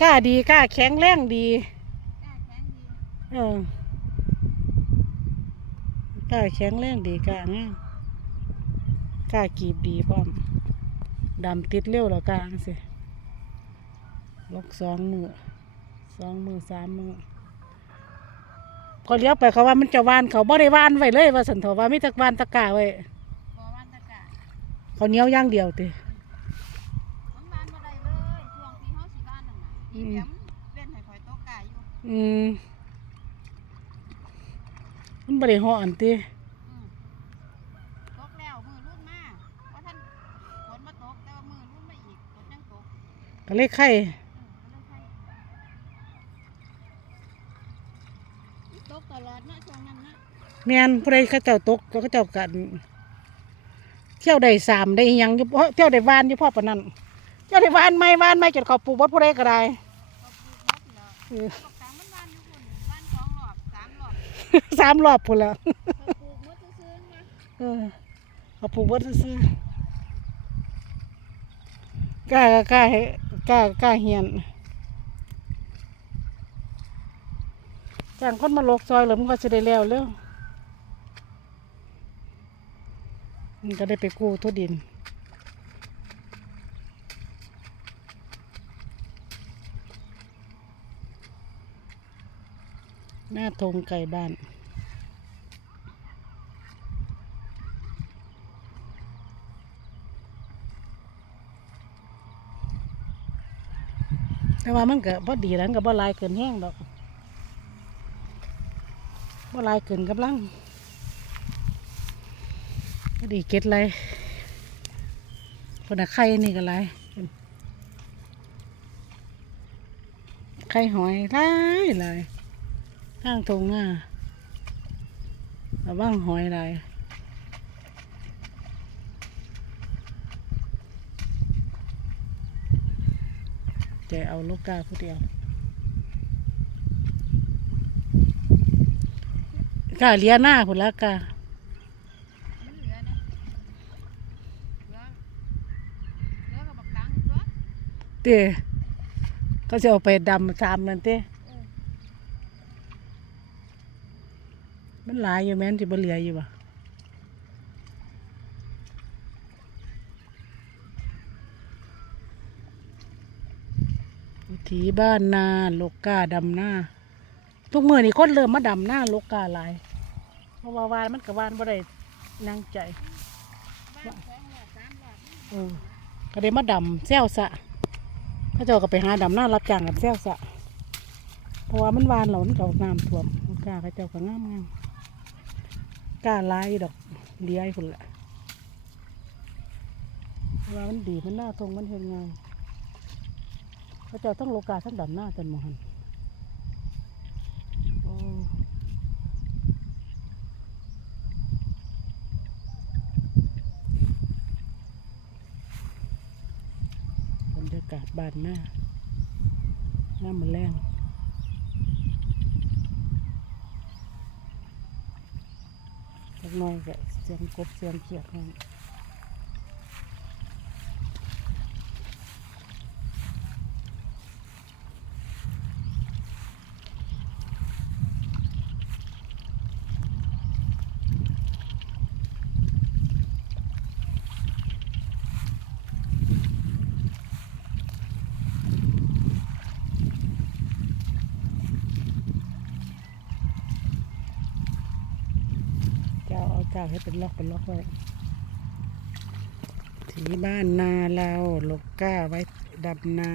กล้าดีกล้าแข็งแรงดีกล้าแข็งดีเออกล้าแข็งแรงดีกล้างามกล้ากีบดีพร้อมดำติดเร็วแล้วกลางสิลกสองมือสองมือสามมือพอเลี้ยวไปเขาว่ามันจะวานเขาบ่ได้วานไว้เลย ว่าสันทว่ามีแตะวานตะกร้าไว้บ่วันตะกะเขาเหนียวอย่างเดียวติ มันบ้านบ่ได้เลยช่วงที่เฮาสิบ้านนั่นน่ะ อือีมแหลมเว้นให้ข่อยตกกาอยู่อืมมันบ่ได้ห่ออันติอืมตกแล้วมือรุ่นมาว่าท่านฝนมาตกแต่ว่ามือรุ่นมาอีกฝนยังตกก็เลยไข่อืมก็เลยใช่ตกตลอดเนาะช่วงนั้นเนาะแม่นผู้ใดเขาเจ้าตกก็เขาเจ้ากันเที่ยวได้สามได้อิหยังอยู่เพราะเที่ยวได้วานอยู่พ่อปานนั้นเที่ยวได้วานไม่วานไม่จนเขาปลูกบดผู้ใดก็ได้ สามรอบพุ่นแล้วเขาปลูกหมดซื่อๆมาเออเขาปลูกบดซื้อกล้ากล้ากล้ากล้าเฮียนจ้างคนมาลกซอยแล้วมันก็จะได้แล้วเร็วมันก็ได้ไปกู้ทุดิน หน้าทงไก่บ้าน แต่ว่ามันก็บ่ดีแล้วมันก็บ่หลายเกินแห้งดอกบ่หลายเกินกำลังดีเก็ดไรคนไข่นี่ก็หลายไข่หอยหลายหลย ข้างทงหน้าระวังหอยหลายใจเอาลูกกาผู้เดียวกาเลียหน้าพุ่นละกามันเหลือนะเหลือเหลือกับบักตังตัวเต้ก็จะเอาไปดำตามนั่นเต้ เออ มันหลายอยู่แม่นที่บ่เหลืออยู่บ่วิถีบ้านนาโลกกาดำหน้า ทุกมื้อนี่คนเริ่มมาดำหน้าโลกกาหลายเพราะว่าวานมันกับวานบ่ได้นั่งใจบ้านสองรอบสามรอบเออก็ได้มาดำแซวสะเขาเจ้าก็ไปหาดำหน้ารับจ้างกับแซวสะเพราะว่ามันวานเรามันก็น้ำท่วมมันกล้าเขาเจ้าก็งามงาม กล้าหลายดอกเลี้ยคนละว่ามันดีมันหน้าทงมันเห็นงานเขาเจ้าต้องโลกาทั้งดำหน้าจนมหันบรรยากาศบ้านหน้าหน้ามันแรง จักหน้อยก็เสียงกบเสียงเขียดนั่น เจ้าให้เป็นล็อกเป็นล็อกไว้ที่บ้านนาเราลกก้าไว้ดับนา